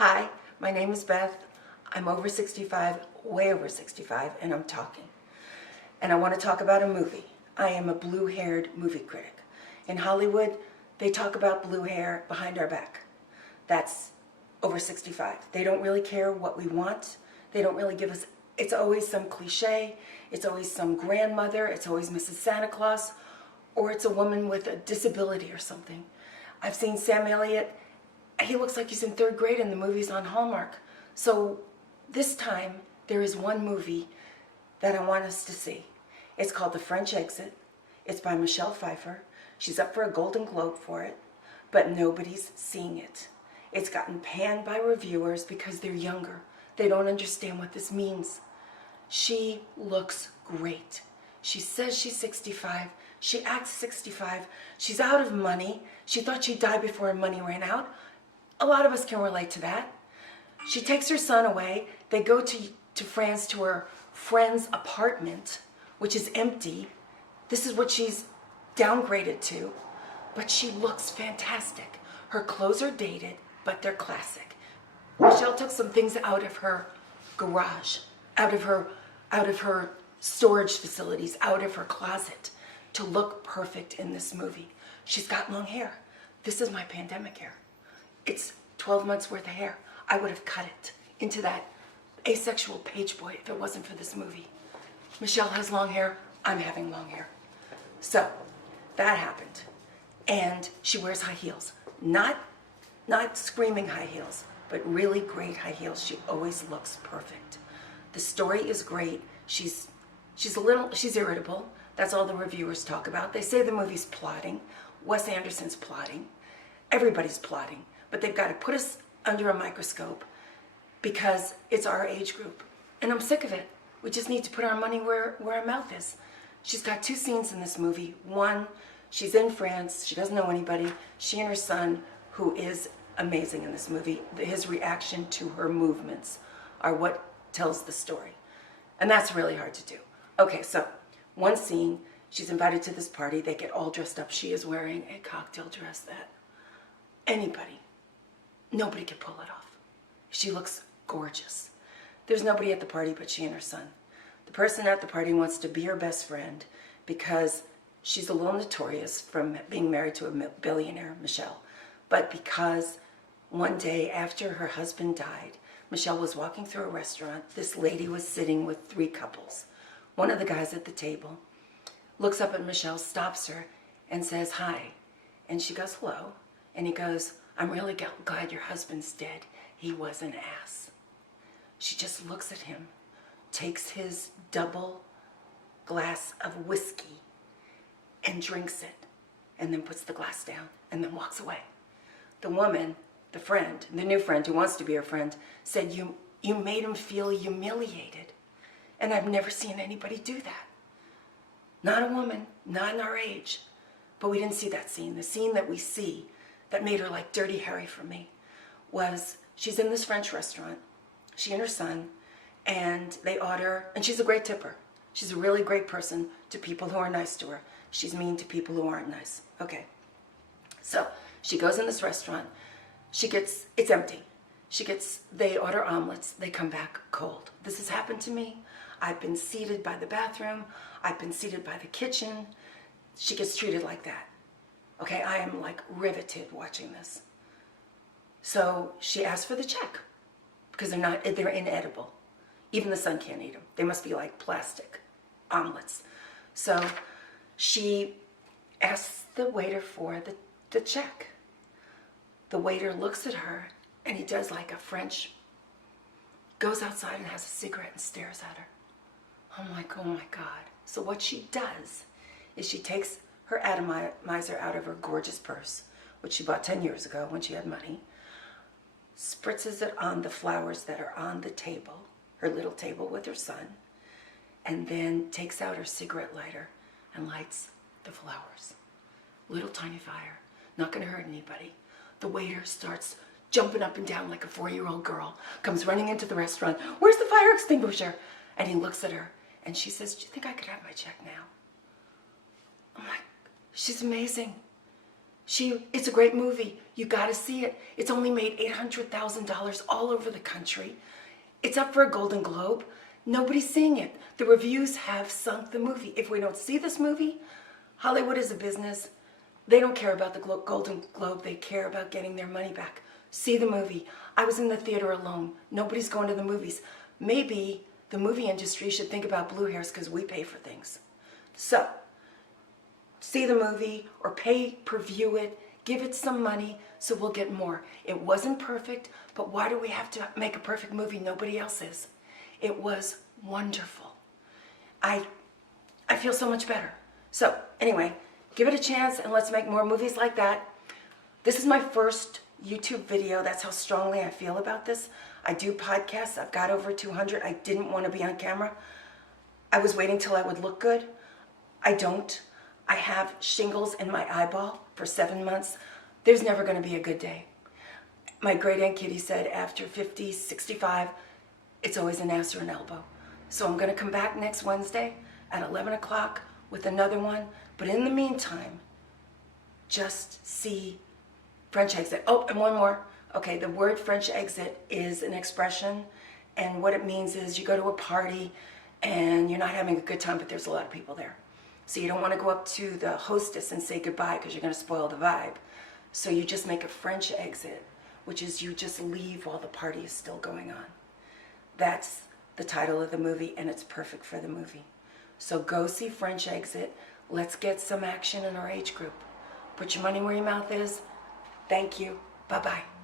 Hi, my name is Beth. I'm over 65, way over 65, and I'm talking. And I want to talk about a movie. I am a blue-haired movie critic. In Hollywood, they talk about blue hair behind our back. That's over 65. They don't really care what we want. They don't really give us, it's always some cliche, it's always some grandmother, it's always Mrs. Santa Claus, or it's a woman with a disability or something. I've seen Sam Elliott. He looks like he's in third grade in the movies on Hallmark. So this time, there is one movie that I want us to see. It's called The French Exit. It's by Michelle Pfeiffer. She's up for a Golden Globe for it, but nobody's seeing it. It's gotten panned by reviewers because they're younger. They don't understand what this means. She looks great. She says she's 65. She acts 65. She's out of money. She thought she'd die before her money ran out. A lot of us can relate to that. She takes her son away. They go to France to her friend's apartment, which is empty. This is what she's downgraded to, but she looks fantastic. Her clothes are dated, but they're classic. Michelle took some things out of her garage, out of her storage facilities, out of her closet to look perfect in this movie. She's got long hair. This is my pandemic hair. It's 12 months worth of hair. I would have cut it into that asexual page boy if it wasn't for this movie. Michelle has long hair. I'm having long hair. So that happened. And she wears high heels. Not screaming high heels, but really great high heels. She always looks perfect. The story is great. She's irritable. That's all the reviewers talk about. They say the movie's plotting. Wes Anderson's plotting. Everybody's plotting. But they've got to put us under a microscope because it's our age group. And I'm sick of it. We just need to put our money where our mouth is. She's got two scenes in this movie. One, she's in France. She doesn't know anybody. She and her son, who is amazing in this movie, his reaction to her movements are what tells the story. And that's really hard to do. Okay, so one scene, she's invited to this party. They get all dressed up. She is wearing a cocktail dress that nobody could pull it off. She looks gorgeous. There's nobody at the party but she and her son. The person at the party wants to be her best friend because she's a little notorious from being married to a billionaire, Michelle. But because one day after her husband died, Michelle was walking through a restaurant. This lady was sitting with three couples. One of the guys at the table looks up at Michelle, stops her, and says, "Hi." And she goes, "Hello." And he goes, "I'm really glad your husband's dead. He was an ass." She just looks at him, takes his double glass of whiskey and drinks it, and then puts the glass down and then walks away. The woman, the friend, the new friend who wants to be her friend, said, you made him feel humiliated. And I've never seen anybody do that. Not a woman, not in our age. But we didn't see that scene. The scene that we see that made her like Dirty Harry for me was she's in this French restaurant, she and her son, and they order, and she's a great tipper. She's a really great person to people who are nice to her. She's mean to people who aren't nice. Okay. So she goes in this restaurant. It's empty. They order omelets. They come back cold. This has happened to me. I've been seated by the bathroom. I've been seated by the kitchen. She gets treated like that. Okay, I am like riveted watching this. So she asks for the check because they're inedible. Even the son can't eat them. They must be like plastic omelets. So she asks the waiter for the check. The waiter looks at her and he does like a French, goes outside and has a cigarette and stares at her. I'm like, oh my God. So what she does is she takes her atomizer out of her gorgeous purse, which she bought 10 years ago when she had money, spritzes it on the flowers that are on the table, her little table with her son, and then takes out her cigarette lighter and lights the flowers. Little tiny fire, not gonna hurt anybody. The waiter starts jumping up and down like a 4-year-old girl, comes running into the restaurant. "Where's the fire extinguisher?" And he looks at her and she says, "Do you think I could have my check now?" I'm like, she's amazing. It's a great movie. You got to see it. It's only made $800,000 all over the country. It's up for a Golden Globe. Nobody's seeing it. The reviews have sunk the movie. If we don't see this movie, Hollywood is a business. They don't care about the Golden Globe. They care about getting their money back. See the movie. I was in the theater alone. Nobody's going to the movies. Maybe the movie industry should think about Blue Hairs because we pay for things. So, see the movie or pay-per-view it. Give it some money so we'll get more. It wasn't perfect, but why do we have to make a perfect movie? Nobody else is. It was wonderful. I feel so much better. So, anyway, give it a chance and let's make more movies like that. This is my first YouTube video. That's how strongly I feel about this. I do podcasts. I've got over 200. I didn't want to be on camera. I was waiting till I would look good. I don't. I have shingles in my eyeball for 7 months. There's never going to be a good day. My great Aunt Kitty said after 50, 65, it's always an ass or an elbow. So I'm going to come back next Wednesday at 11 o'clock with another one. But in the meantime, just see French Exit. Oh, and one more. Okay, the word French Exit is an expression, and what it means is you go to a party and you're not having a good time, but there's a lot of people there. So you don't want to go up to the hostess and say goodbye because you're going to spoil the vibe. So you just make a French exit, which is you just leave while the party is still going on. That's the title of the movie, and it's perfect for the movie. So go see French Exit. Let's get some action in our age group. Put your money where your mouth is. Thank you. Bye-bye.